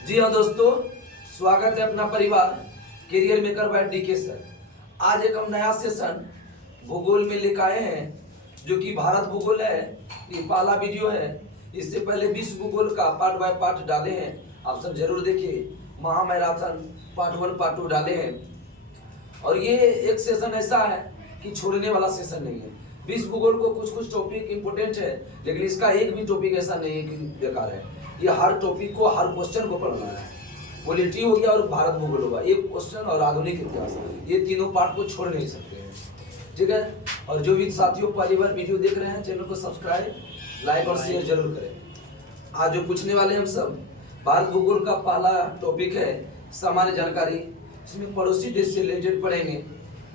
जी हाँ दोस्तों, स्वागत है अपना परिवार career maker by DK sir. आज एक हम नया सेशन भूगोल में लेकर आए हैं, जो कि भारत भूगोल है। ये पहला वीडियो है। इससे पहले विश्व भूगोल का पार्ट बाय पार्ट डाले हैं, आप सब जरूर देखिए। महामैराथन पार्ट 1 पार्ट 2 डाले हैं। और ये एक सेशन ऐसा है कि छोड़ने वाला सेशन नहीं है। विश्व भूगोल को कुछ टॉपिक इंपोर्टेंट है, लेकिन इसका एक भी टॉपिक ऐसा नहीं है कि बेकार है। ये हर टॉपिक को, हर क्वेश्चन को पढ़ना है। पॉलिटी हो गया और भारत भूगोल होगा, एक क्वेश्चन और आधुनिक इतिहास, ये तीनों पार्ट को छोड़ नहीं सकते हैं, ठीक है। और जो भी साथियों पहली बार वीडियो देख रहे हैं, चैनल को सब्सक्राइब, लाइक और शेयर जरूर करें। आज जो पूछने वाले हम सब भारत भूगोल का पहला टॉपिक है सामान्य जानकारी। इसमें पड़ोसी देश से रिलेटेड पढ़ेंगे।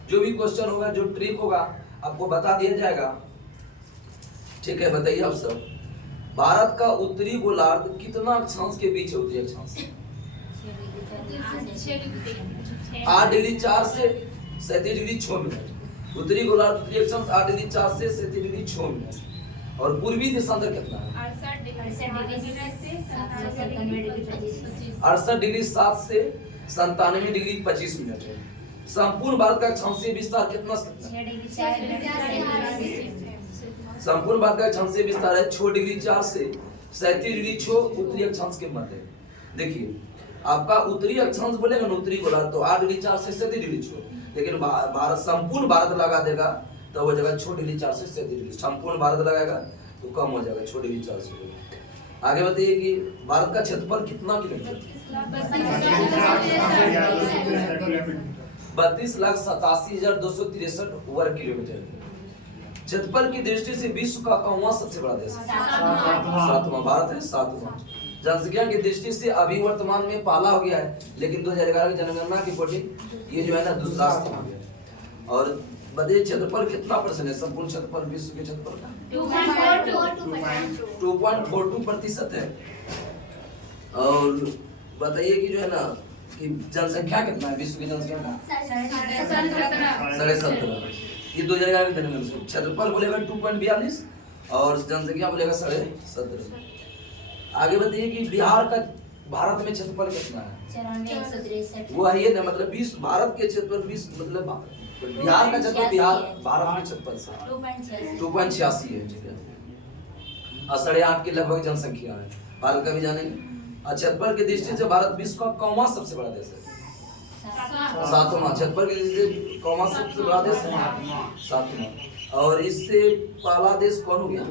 जो भी क्वेश्चन होगा, जो ट्रिक होगा, आपको बता दिया जाएगा, ठीक है। बताइए आप सब, भारत का उत्तरी गोलार्ध कितना अक्षांश के बीच है? उत्तरी अक्षांश 8 डिग्री 4 से 37 डिग्री 6 मिनट। उत्तरी गोलार्ध उत्तरी अक्षांश 8 डिग्री 4 से 37 डिग्री 6 मिनट। और पूर्वी देशांतर कितना है? 68 डिग्री 7 से 97 डिग्री 25 मिनट है। संपूर्ण भारत का अक्षांशीय विस्तार कितना? संपूर्ण भारत का अक्षांशीय विस्तार है 6 डिग्री 4 से 37 डिग्री 6 उत्तरी अक्षांश के मध्य। देखिए, आपका उत्तरी अक्षांश बोलेगा ना, उत्तरी गोलार्ध, तो 8 डिग्री 4 से 37 डिग्री 6, लेकिन भारत संपूर्ण भारत लगा देगा तो हो जाएगा 6 डिग्री 4 से 37 डिग्री। संपूर्ण भारत लगाएगा तो कम हो जाएगा 6 डिग्री 4 से। आगे बताइए कि भारत का क्षेत्रफल कितना किलोमीटर? 32,87,263 वर्ग किलोमीटर। क्षेत्रफल की दृष्टि से विश्व का कौन सबसे बड़ा देश है? सातवां। भारत है सातवां। जनसंख्या की दृष्टि से अभी वर्तमान में पहला हो गया है, लेकिन 2011 की जनगणना की अकॉर्डिंग ये जो है ना दूसरा स्थान हो गया। और बताइए क्षेत्रफल कितना परसेंट है? संपूर्ण क्षेत्रफल विश्व के क्षेत्रफल का 2.42% है। और बताइए कि जो है ना कि जनसंख्या कितना है? विश्व की जनसंख्या का 17.5। ये 2011 की जनगणना। क्षेत्रफल बोलेगा 2.42 और जनसंख्या बोलेगा 17.5। आगे बताइए कि बिहार का भारत में क्षेत्रफल कितना है? वो है ना, मतलब 20 भारत के क्षेत्रफल 20 मतलब बिहार का क्षेत्रफल, बिहार भारत में क्षेत्रफल से 2.86 है, ठीक है। 8.5 के लगभग जनसंख्या है। भारत का भी जानेंगे। क्षेत्रफल की दृष्टि से भारत विश्व का कौन सबसे बड़ा देश है? सातवां। क्षेत्रफल की दृष्टि से कौन सबसे बड़ा देश है? सातवां। और इससे पहला देश कौन हो गया?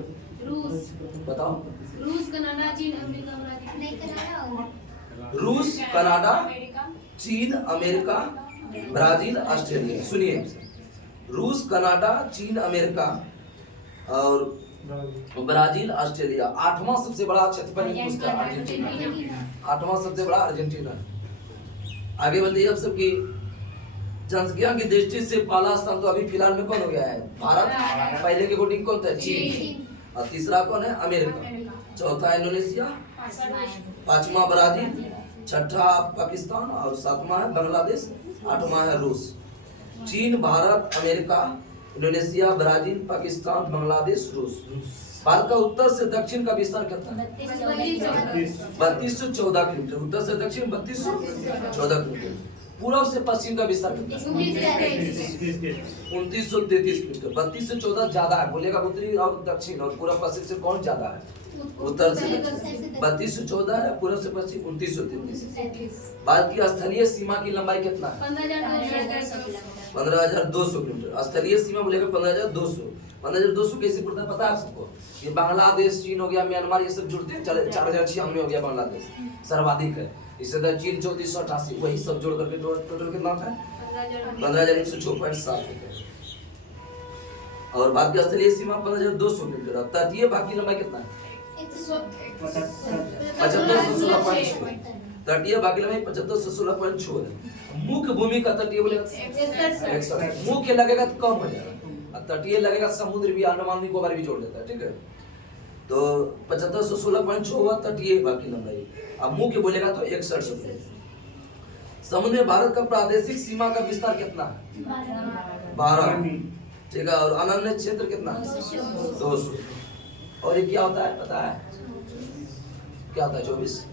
रूस। बताओ। रूस, कनाडा, चीन, अमेरिका, ब्राजील। रूस, कनाडा, चीन, अमेरिका, ब्राजील, ऑस्ट्रेलिया। सुनिए, रूस, कनाडा, चीन, अमेरिका और ब्राजील, ऑस्ट्रेलिया। 8वां सबसे बड़ा क्षेत्रफल किसका? अर्जेंटीना। 8वां सबसे बड़ा अर्जेंटीना। आगे बताइए आप सबकी जनसंख्या की दृष्टि से पहला स्थान तो अभी फिलहाल में कौन हो गया है? भारत। पहले के अकॉर्डिंग कौन था? चीन। और तीसरा कौन है? अमेरिका। चौथा इंडोनेशिया, 5वां ब्राजील, 6ठा पाकिस्तान और 7वां है बांग्लादेश, 8वां है रूस। चीन, Bharat, America, Indonesia, Brazil, Pakistan, Bangladesh, रूस। भारत का उत्तर से दक्षिण का विस्तार कितना है? 3214 किलोमीटर। उत्तर से दक्षिण 3214 किलोमीटर। पूर्व से पश्चिम का विस्तार कितना है? 2933 किलोमीटर। 32 से 14 ज्यादा है, बोलेगा उत्तरी और दक्षिण, और पूर्व पश्चिम से कौन ज्यादा है? उत्तर से दक्षिण। 32 से 14 है, पूर्व से पश्चिम 2933। भारत की स्थलीय सीमा की लंबाई कितना है? 15,200 किलोमीटर। स्थलीय सीमा बोलेगा 15,200। 15,200 कैसे पड़ता है पता है आप सबको? ये बांग्लादेश, चीन हो गया, म्यांमार, ये सब जुड़ते हैं। 4096 हो गया बांग्लादेश, सर्वाधिक है। इससे तो चीन 3488, वही सब जोड़ करके टोटल कितना होता है? 15,106.7। और भारत की स्थलीय सीमा 15,200 किलोमीटर। तटीय भाग की लंबाई कितना है? 7516.6। तटीय भाग की लंबाई 7516.6 है। मुख्य भूमि का तटीय बोलेगा 61। मुख्य लगेगा तो कम हो जाएगा, और तटीय लगेगा समुद्र भी, अंडमान निकोबार भी जोड़ देता है, ठीक है। तो 7516.6 हुआ तटीय भाग की लंबाई। अब मुख्य बोलेगा तो 61। समुद्र में भारत का प्रादेशिक सीमा का विस्तार कितना है? 12, ठीक है। और अनन्य क्षेत्र कितना? 200। और ये क्या होता है पता है? क्या होता है? 24।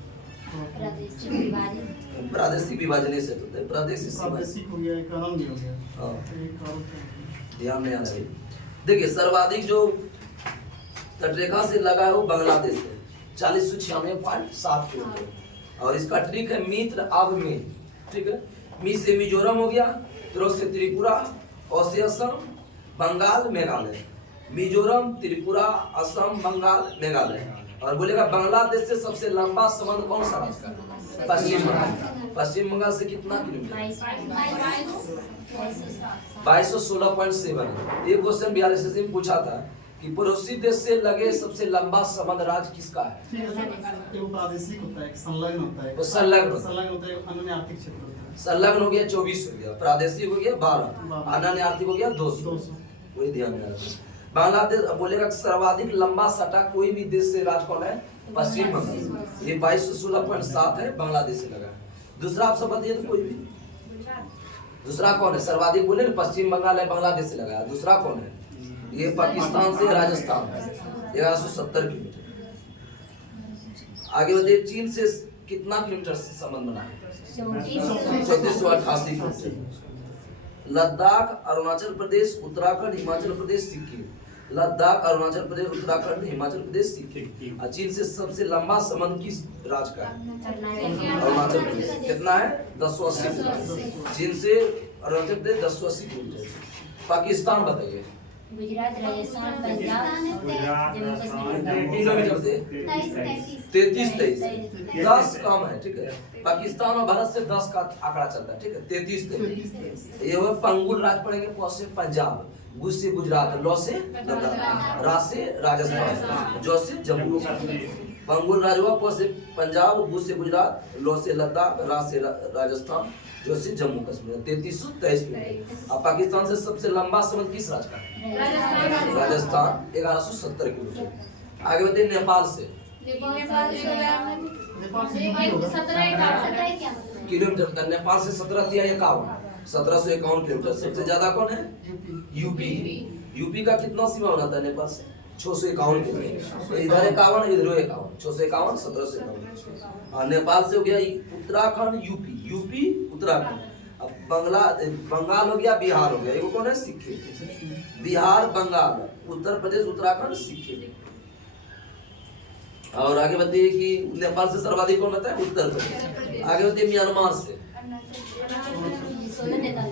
प्रादेशिक विभाजन। प्रादेशिक विभाजन से होता है, प्रादेशिक सीमा। प्रादेशिक हो गया, एक आनंद हो गया। हाँ। एक और क्या है? ध्यान नहीं आ रहा है। देखिए सर्वाधिक जो तटरेखा से लगा है वो बांग्लादेश है, 4096.7 किलोमीटर। और इसका ट्रिक है मित्र अब में, ठीक है। मी से मिजोरम हो गया, त्रो से त्रिपुरा, औ से असम, बंगाल, मेघालय। मिजोरम, त्रिपुरा, असम, बंगाल, मेघालय। और बोलेगा बांग्लादेश से सबसे लंबा संबंध कौन सा राज्य का? पश्चिम बंगाल। पश्चिम बंगाल से कितना किलोमीटर? 2216.7। ये क्वेश्चन बिहार एसएससी में पूछा था कि पड़ोसी देश से लगे सबसे लंबा संबंध राज्य किसका है? ठीक है सर, एक प्रादेशिक होता है, एक संलग्न होता है। वो संलग्न होता है। संलग्न होता है, अन्य आर्थिक क्षेत्र होता है। संलग्न हो गया 24 हो गया, प्रादेशिक हो गया 12, अनन्य आर्थिक हो गया 200। वही ध्यान में रखना। बांग्लादेश बोलेगा सर्वाधिक लंबा सटा कोई भी देश से राज्य कौन है? पश्चिम बंगाल। ये 2216.7 है, बांग्लादेश से लगा। दूसरा आप सब बताइए तो कोई भी। दूसरा कौन है सर्वाधिक? बोले ना पश्चिम बंगाल है, बांग्लादेश से लगा। दूसरा कौन है? ये पाकिस्तान से राजस्थान, 1170 किलोमीटर। आगे बताइए चीन से कितना किलोमीटर से संबंध बना है? 3488 किलोमीटर। लद्दाख, अरुणाचल प्रदेश, उत्तराखंड, हिमाचल प्रदेश, सिक्किम। लद्दाख, अरुणाचल प्रदेश, उत्तराखंड, हिमाचल प्रदेश, सिक्किम। और चीन से सबसे लंबा संबंध किस राज्य का है? अरुणाचल प्रदेश। कितना है? 1080 किलोमीटर। चीन से अरुणाचल प्रदेश 1080 किलोमीटर। पाकिस्तान बताइए गुजरात, राजस्थान, पंजाब, जम्मू कश्मीर। किलोमीटर से 33-23, 10 कम है, ठीक है। पाकिस्तान और भारत से 10 का आंकड़ा चलता है, ठीक है। 33-23 ये वो पंगुल राज्य पड़ेंगे। प से पंजाब, गु से गुजरात, लौ से लद्दाख, रा से राजस्थान, जो से जम्मू कश्मीर। पंगुल राज्य हुआ, प से पंजाब, गु से गुजरात, लौ से लद्दाख, रा से राजस्थान, जो से जम्मू कश्मीर। 3323 किलोमीटर। अब पाकिस्तान से सबसे लंबा संबंध किस राज्य का है? राजस्थान, 1170 किलोमीटर। आगे बढ़ते नेपाल से किलोमीटर का। नेपाल से 1751 किलोमीटर। सबसे ज्यादा कौन है? यूपी। यूपी का कितना सीमा बनाता है नेपाल से? 651 किलोमीटर। इधर 51, इधर 51, 651, 1751। और नेपाल से हो गया उत्तराखंड, यूपी, यूपी उत्तराखंड। अब बंगाल हो गया, बिहार हो गया। ये कौन है? सिक्किम। बिहार, बंगाल, उत्तर प्रदेश, उत्तराखंड, सिक्किम। और आगे बताइए कि नेपाल से सर्वाधिक कौन रहता है? उत्तर प्रदेश। आगे बताइए म्यांमार से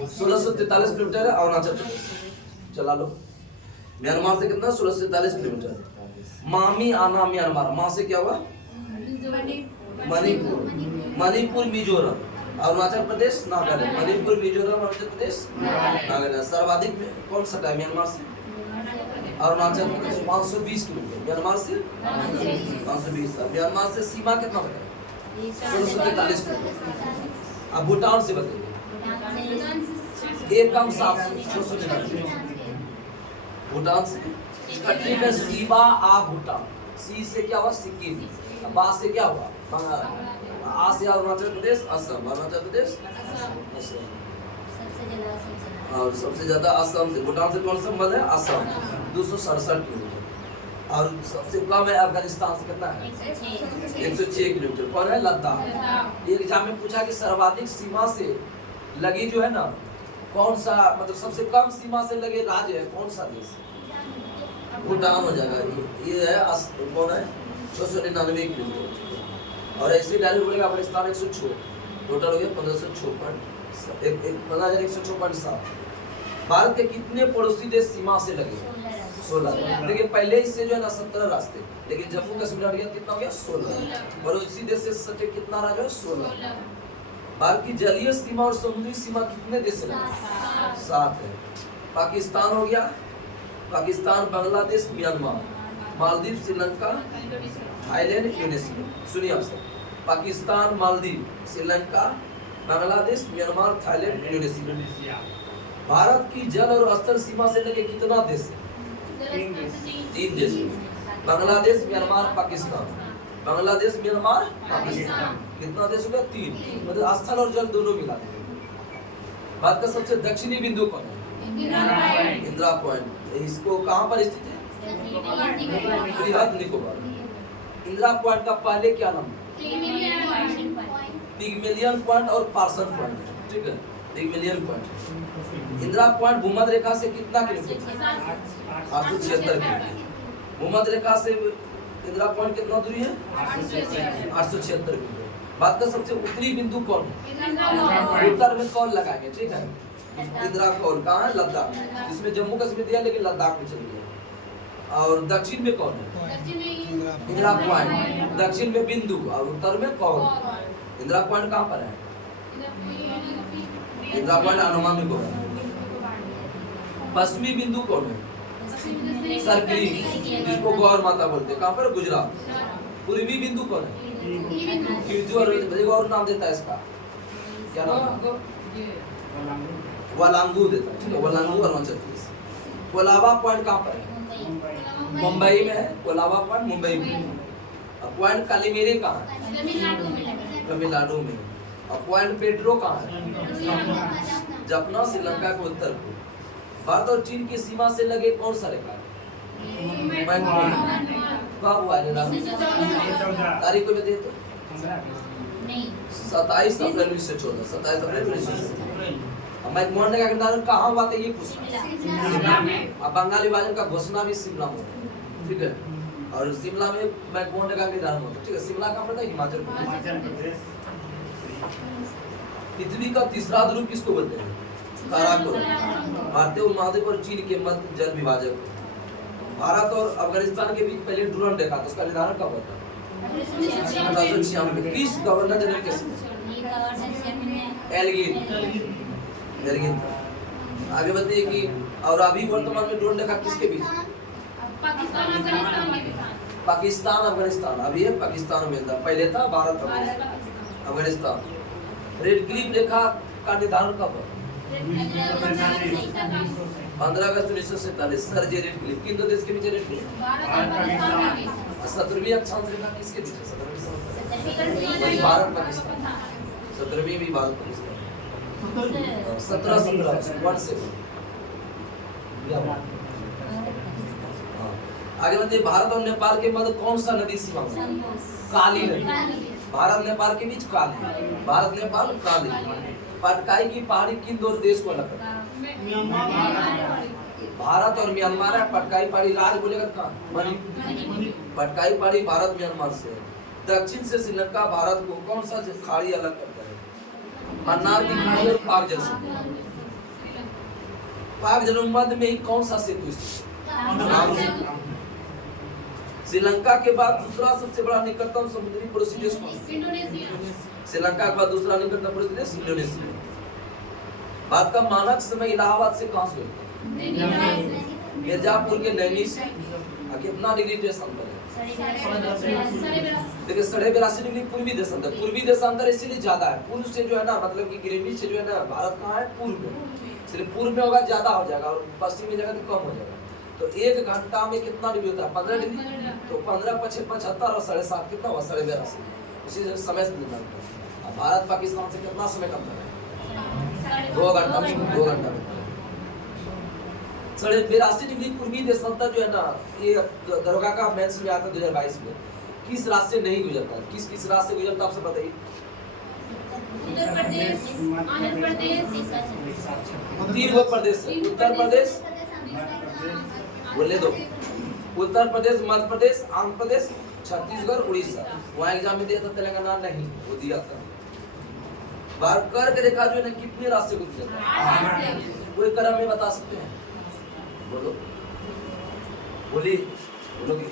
1643 किलोमीटर है, अरुणाचल प्रदेश। चला लो। म्यांमार से कितना? 1643 किलोमीटर। मामी आना म्यांमार। माँ से क्या हुआ? मणिपुर, मणिपुर, मिजोरम, अरुणाचल प्रदेश, नागालैंड। मणिपुर, मिजोरम, अरुणाचल प्रदेश, नागालैंड। सर्वाधिक कौन सा है म्यांमार से? अरुणाचल प्रदेश, 520 किलोमीटर। म्यांमार से 520। म्यांमार से सीमा कितना बताए? 1643 किलोमीटर। अब भूटान से बताइए। एक कम 699। भूटान से इसका ट्रिक है सीबा आ भूटान। सी से क्या हुआ? सिक्किम। बा से क्या हुआ? बंगाल। आ से अरुणाचल प्रदेश, असम, अरुणाचल प्रदेश, असम। और सबसे ज्यादा असम से। भूटान से कौन संबंध है? असम, 267 किलोमीटर। और सबसे कम है अफगानिस्तान से। कितना है? 106 किलोमीटर। कौन है? लद्दाख। ये एग्जाम में पूछा कि सर्वाधिक सीमा से लगी जो है ना, कौन सा मतलब सबसे कम सीमा से लगे राज्य है कौन सा देश? भूटान हो जाएगा। ये है कौन है? 699 किलोमीटर। और ऐसे डायरेक्ट बोलेगा अफगानिस्तान 106। टोटल हो गया 15,106.7। भारत के कितने पड़ोसी देश सीमा से लगे? 16। देखिए पहले इससे जो है ना 17 रास्ते, लेकिन जम्मू कश्मीर हट गया, कितना हो गया? 16। पड़ोसी देश से सटे कितना राज्य है? 16। भारत की जलीय सीमा और समुद्री सीमा कितने देश से लगे? 7 है। पाकिस्तान हो गया, Pakistan, Bangladesh, Myanmar, Maldives, Sri Lanka, Thailand, Indonesia. सुनिए आप सब, Pakistan, Maldives, Sri Lanka, Bangladesh, Myanmar, Thailand, Indonesia. Bharat की जल और स्थल सीमा से लगे कितना देश है? 3 देश। बांग्लादेश, म्यांमार, पाकिस्तान। बांग्लादेश, म्यांमार, पाकिस्तान। कितना देश हो गया? 3। मतलब स्थल और जल दोनों मिला देंगे। भारत का सबसे दक्षिणी बिंदु कौन है? इंदिरा पॉइंट। इसको कहाँ पर स्थित है? बृहद निकोबार। इंदिरा पॉइंट का पहले क्या नाम था? पिगमेलियन पॉइंट और पार्सन पॉइंट, ठीक है, पिगमेलियन पॉइंट। इंदिरा पॉइंट भूमध्य रेखा से कितना किलोमीटर? 876 किलोमीटर। भूमध्य रेखा से इंदिरा पॉइंट कितना दूरी है? 876 किलोमीटर। बात का सबसे उत्तरी बिंदु कौन है? उत्तर में कौन लगाएंगे, ठीक है, इंदिरा कौन कहाँ है? लद्दाख, इसमें जम्मू कश्मीर दिया लेकिन लद्दाख में चल गया। और दक्षिण में कौन है? इंदिरा पॉइंट। दक्षिण में बिंदु और उत्तर में कौन? इंदिरा पॉइंट कहाँ पर है? इंदिरा पॉइंट अंडमान निकोबार है। पश्चिमी बिंदु कौन है? सरकरी, जिसको गौर माता बोलते हैं, कहाँ पर? गुजरात। पूर्वी बिंदु कौन है? और नाम देता है इसका, क्या नाम है? वालांगू देता है, ठीक है, वालांगू अरुणाचल प्रदेश। कोलाबा पॉइंट कहाँ पर है? मुंबई में है। कोलाबा पॉइंट मुंबई में। पॉइंट कालीमेरी कहाँ है? तमिलनाडु में। और पॉइंट पेड्रो कहाँ है? जपना, श्रीलंका के उत्तर पूर्व। भारत और चीन की सीमा से लगे कौन सा रेखा है? कब हुआ है? तारीख को बता तो 27 अप्रैल 1914। 27 अप्रैल 1914। मैकमोहन का निर्धारण कहाँ हुआ था ये पूछना। अब बंगाल विभाजन का घोषणा भी शिमला में, ठीक है, और शिमला में मैकमोहन का निर्धारण होता है, ठीक है। शिमला कहाँ पड़ता है? हिमाचल प्रदेश। पृथ्वी का तीसरा ध्रुव किसको बोलते हैं? काराकोरम। भारतीय उपमहाद्वीप और चीन के मध्य जल विभाजक। भारत और अफगानिस्तान के बीच पहले ड्यूरन रेखा था, उसका निर्धारण कब होता है? 1896। किस गवर्नर जनरल के समय? एल्गिन। आगे बताइए कि और अभी वर्तमान में ड्यूरन रेखा किसके बीच? पाकिस्तान अफगानिस्तान। अभी है पाकिस्तान में था, पहले था भारत अफगानिस्तान। रेड क्लिफ रेखा का निर्धारण कब हुआ? 15 अगस्त 1947। सर जे रेड क्लिफ। किन दो देश के बीच रेड क्लिफ? 17वीं अक्षांश रेखा किसके बीच है? 17वीं भारत पाकिस्तान। 17वीं भी भारत पाकिस्तान। 17 1 से आगे बढ़ते। भारत और नेपाल के मध्य कौन सा नदी सीमा में? काली नदी। भारत नेपाल के बीच काली। भारत नेपाल काली। पटकाई की पहाड़ी किन दो देश को अलग करता है? भारत और म्यांमार है। पटकाई पहाड़ी राज्य बोलेगा कहाँ? मणिपुर। पटकाई पहाड़ी भारत म्यांमार से। दक्षिण से श्रीलंका भारत को कौन सा खाड़ी अलग करता है? मन्नार की खाड़ी और पाक जलसंधि। पाक जनमध्य में ही कौन सा सेतु स्थित? श्रीलंका के बाद दूसरा सबसे बड़ा निकटतम समुद्री पड़ोसी देश कौन? श्रीलंका के बाद दूसरा निकटतम पड़ोसी देश इंडोनेशिया। भारत का मानक समय इलाहाबाद से कहां से होता है? मिर्जापुर के नैनी से। कितना डिग्री देशांतर है? देखिए 82.5 डिग्री पूर्वी देशांतर। पूर्वी देशांतर इसीलिए ज्यादा है, पूर्व से जो है ना, मतलब कि ग्रीनिच से जो है ना, भारत कहाँ है? पूर्व में, इसलिए पूर्व में होगा ज्यादा हो जाएगा और पश्चिम में जाएगा तो कम हो जाएगा। तो 1 घंटा में कितना डिग्री होता है? 15 डिग्री। तो 15 × 75 और 7.5 कितना हुआ? 82.5। उसी से समय से निकलता है। भारत पाकिस्तान से कितना समय कम है? 2 घंटा में। 2 घंटा में 82.5 डिग्री पूर्वी देशांतर जो है ना, ये दरोगा का मेंस में आता है 2022 में। किस राज्य से नहीं गुजरता? किस राज्य से गुजरता आपसे बताइए? उत्तर प्रदेश, आंध्र प्रदेश, 3 प्रदेश। उत्तर प्रदेश बोले दो। उत्तर प्रदेश, मध्य प्रदेश, आंध्र प्रदेश, छत्तीसगढ़, उड़ीसा। वहाँ एग्जाम में दिया था, तेलंगाना नहीं, वो दिया था। बार कर्क रेखा जो है ना, कितने राज्य को गुजरता है? कोई क्रम में बता सकते हैं? बोलो बोलिए, बोलोगे?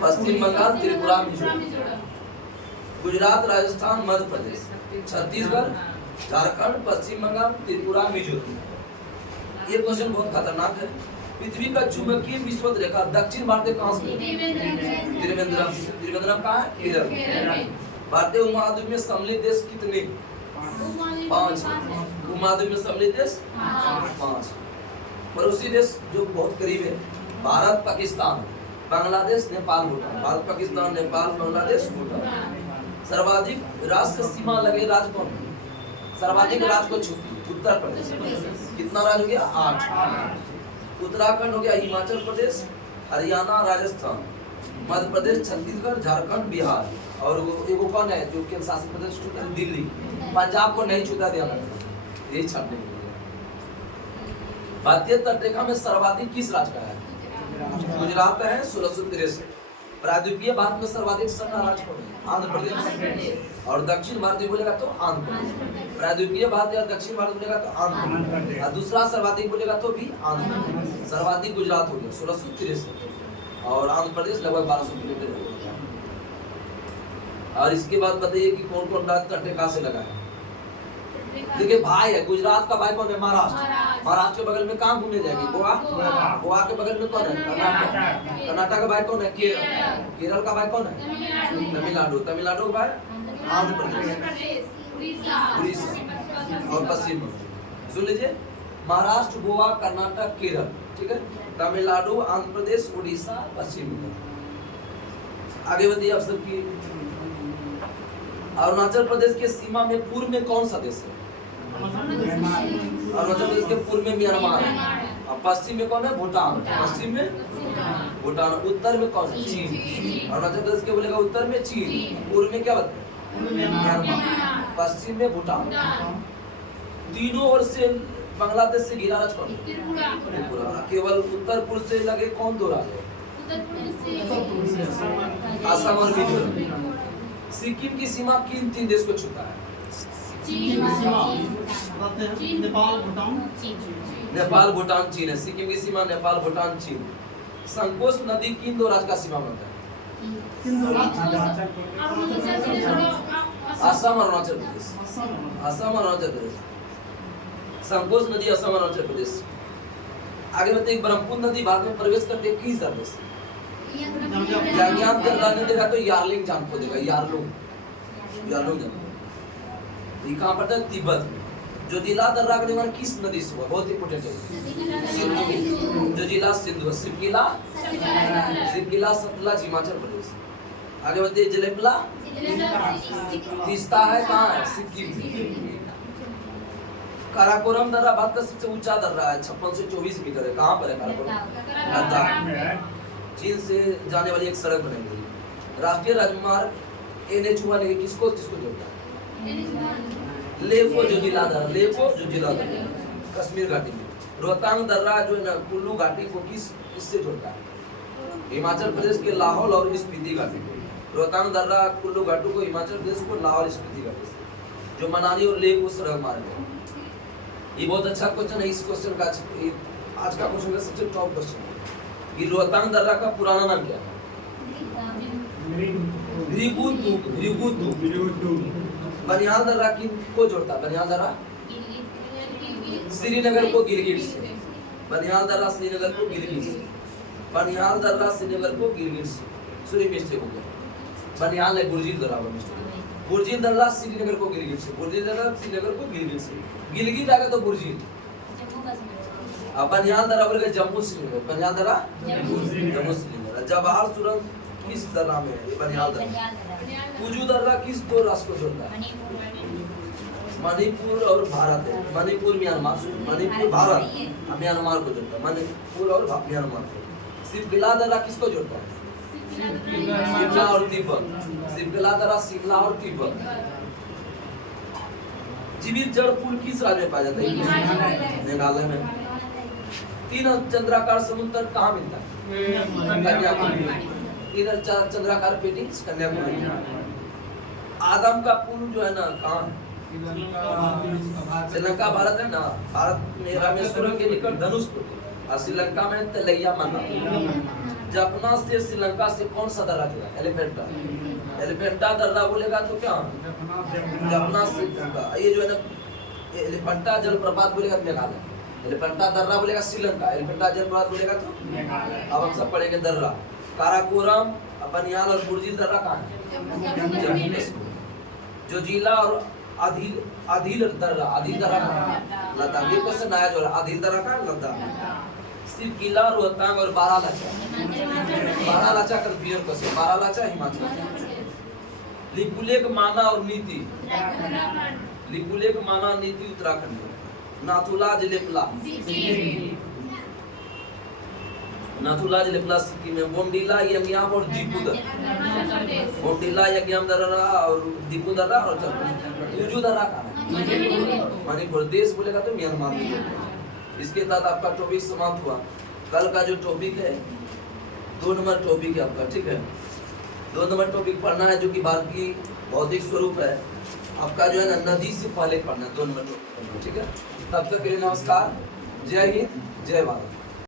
पश्चिम बंगाल, त्रिपुरा, मिजोरम। गुजरात, राजस्थान, मध्य प्रदेश, छत्तीसगढ़, झारखंड, पश्चिम बंगाल, त्रिपुरा, मिजोरम। ये क्वेश्चन बहुत खतरनाक है। पृथ्वी का चुंबकीय विषुवत रेखा दक्षिण भारत कहाँ से? त्रिवेंद्रम। त्रिवेंद्रम कहाँ है? केरल। भारतीय उपमहाद्वीप में सम्मिलित देश कितने? 5। उपमहाद्वीप में सम्मिलित देश 5। पड़ोसी देश जो बहुत करीब है, भारत, पाकिस्तान, बांग्लादेश, नेपाल, भूटान। भारत, पाकिस्तान, नेपाल, बांग्लादेश, भूटान। सर्वाधिक राष्ट्र सीमा लगे राज्य कौन है? सर्वाधिक राज्य को छूती है उत्तर प्रदेश। कितना राज्य हो गया? 8। उत्तराखंड हो गया, हिमाचल प्रदेश, हरियाणा, राजस्थान, मध्य प्रदेश, छत्तीसगढ़, झारखंड, बिहार और एगो कौन है जो केंद्र शासित प्रदेश छूता है? दिल्ली। पंजाब को नहीं छूता, ध्यान रखना, यही छापने के लिए। भारतीय तटरेखा में सर्वाधिक किस राज्य का है? गुजरात है 1663। प्रायद्वीपीय भारत में सर्वाधिक सन्ना राज्य कौन है? आंध्र प्रदेश। और दक्षिण भारतीय बोलेगा तो आंध्र प्रदेश। प्रायद्वीपीय भारत या दक्षिण भारत बोलेगा तो आंध्र प्रदेश। और दूसरा सर्वाधिक बोलेगा तो भी आंध्र प्रदेश। सर्वाधिक गुजरात हो गया 1663 और आंध्र प्रदेश लगभग 1200 किलोमीटर हो गया। और इसके बाद बताइए कि कौन कौन राज्य तटरेखा से लगा है? देखिए भाई है, गुजरात का भाई कौन है? महाराष्ट्र। महाराष्ट्र के बगल में कहाँ घूमने जाएंगे? गोवा। गोवा के बगल में कौन है? कर्नाटक। कर्नाटक का भाई कौन है? केरल। केरल का भाई कौन है? तमिलनाडु। तमिलनाडु का भाई आंध्र प्रदेश, उड़ीसा और पश्चिम बंगाल। सुन लीजिए, महाराष्ट्र, गोवा, कर्नाटक, केरल, ठीक है, तमिलनाडु, आंध्र प्रदेश, उड़ीसा, पश्चिम बंगाल। आगे बढ़िए आप सबकी। अरुणाचल प्रदेश के सीमा में पूर्व में कौन सा देश है? अरुणाचल प्रदेश के पूर्व में म्यांमार है और पश्चिम में कौन है? भूटान। पश्चिम में भूटान। उत्तर में कौन है? चीन। अरुणाचल प्रदेश के बोलेगा उत्तर में चीन, पूर्व में क्या बताए? म्यांमार, पश्चिम में भूटान। तीनों ओर से बांग्लादेश से घिरा राज्य कौन है? त्रिपुरा। केवल उत्तर पूर्व से लगे कौन दो राज्य? असम और मिजोरम। सिक्किम की सीमा किन तीन देश को छूता है? नेपाल, भूटान, नेपाल, भूटान, चीन है। सिक्किम की सीमा नेपाल, भूटान, चीन। संकोच नदी किन दो राज्य का सीमा बनता है? असम और अरुणाचल प्रदेश। असम और अरुणाचल प्रदेश। संकोच नदी असम और अरुणाचल प्रदेश। आगे बताइए, ब्रह्मपुत्र नदी भारत में प्रवेश करते है किस दर्रे से? याज्ञान दर्रा नहीं देगा तो यार्लिंग जाम को देगा। यार्लुंग जाम। ये कहाँ पड़ता है? तिब्बत में। जो जिला दर्रा का निर्माण किस नदी से हुआ? बहुत इंपोर्टेंट है। जो जिला सिंधु, सिपकिला सतलज, हिमाचल प्रदेश। आगे बढ़ते जलेपला, तीस्ता है कहाँ है? सिक्किम। काराकोरम दर्रा भारत का सबसे ऊंचा दर्रा है, 5624 मीटर है। कहाँ पर है काराकोरम? लद्दाख। चीन से जाने वाली एक सड़क बनाई गई। राष्ट्रीय राजमार्ग NH1 किसको जोड़ता है? लेपो जो जिला दर्रा, कश्मीर घाटी में। रोहतांग दर्रा जो है ना, कुल्लू घाटी को किससे जोड़ता है? हिमाचल प्रदेश के लाहौल और स्पीति घाटी को। रोहतांग दर्रा कुल्लू घाटी को हिमाचल प्रदेश को लाहौल स्पीति घाटी से, जो मनाली और लेह को सड़क मार्ग है। ये बहुत अच्छा क्वेश्चन है। इस क्वेश्चन का आज का क्वेश्चन का सबसे टॉप क्वेश्चन है कि रोहतांग दर्रा का पुराना नाम क्या है? भृगुदु। बनिहाल दर्रा किनको जोड़ता है? बनिहाल दर्रा श्रीनगर को गिरगिट से। बनिहाल दर्रा श्रीनगर को गिरगिट से। बनिहाल दर्रा श्रीनगर को गिरगिट से। सॉरी मिस्टेक हो गया। बनिहाल नहीं, गुरजीत दर्रा को मिस्टेक। गुरजीत दर्रा श्रीनगर को गिरगिट से। गुरजीत दर्रा श्रीनगर को गिरगिट से। गिलगित आगे तो गुरजीत। बनिहाल दर्रा बोलेगा जम्मू श्रीनगर। बनिहाल दर्रा जम्मू श्रीनगर। जवाहर सुरंग किस दर्रा में है? बनिहाल दर्रा। कुजू दर्रा किस दो राष्ट्र को जोड़ता है? मणिपुर और भारत है। मणिपुर म्यांमार, मणिपुर भारत और म्यांमार को जोड़ता है। मणिपुर और म्यांमार को। सिपकिला दर्रा किसको जोड़ता है? शिमला और तिब्बत। सिपकिला दर्रा शिमला और तिब्बत। जीवित जड़ पुल किस राज्य में पाया जाता है? मेघालय में। तीन चंद्राकार समुद्र कहाँ मिलता है? कन्याकुमारी। इधर चंद्राकार पेटी कन्याकुमारी। आदम का पुल जो है ना कहाँ? श्रीलंका। भारत है ना, भारत में रामेश्वरम के निकट धनुष और श्रीलंका में तलैया मन्ना। जपना से श्रीलंका से कौन सा दर्रा जुड़ा? एलिफेंटा। एलिफेंटा दर्रा बोलेगा तो क्या? जपना से। ये जो है ना, एलिफेंटा जलप्रपात बोलेगा तो मेघालय। एलिफेंटा दर्रा बोलेगा श्रीलंका। एलिफेंटा जलप्रपात बोलेगा तो अब हम सब पढ़ेंगे दर्रा। काराकोरम, बनिहाल और गुरजीत दर्रा कहाँ है? जम्मू कश्मीर। जो जिला और आदिल दर्रा लद्दाख। ये क्वेश्चन आया जो आदिल दर्रा का लद्दाख। सिपकिला, रोहतांग और बारालाचा। Baralacha confusion question. बारालाचा हिमाचल। लिपुलेख माना और नीति। लिपुलेख माना नीति उत्तराखंड। नाथुला जलेपला नाथुला जिले प्लस की में बोमडीला यज्ञाम और दीपुदर अरुणाचल प्रदेश बोमडीला यज्ञाम दर्रा और दीपुदर्रा और उजू दर्रा का मणिपुर देश बोलेगा तो म्यांमार में बोलेगा। इसके तहत आपका टॉपिक समाप्त हुआ। कल का जो टॉपिक है 2 नंबर टॉपिक है आपका, ठीक है। 2 नंबर टॉपिक पढ़ना है जो कि भारत की भौतिक स्वरूप है आपका, जो है ना नदी से पहले पढ़ना है 2 नंबर टॉपिक, ठीक है। तब तक के लिए नमस्कार, जय हिंद, जय भारत।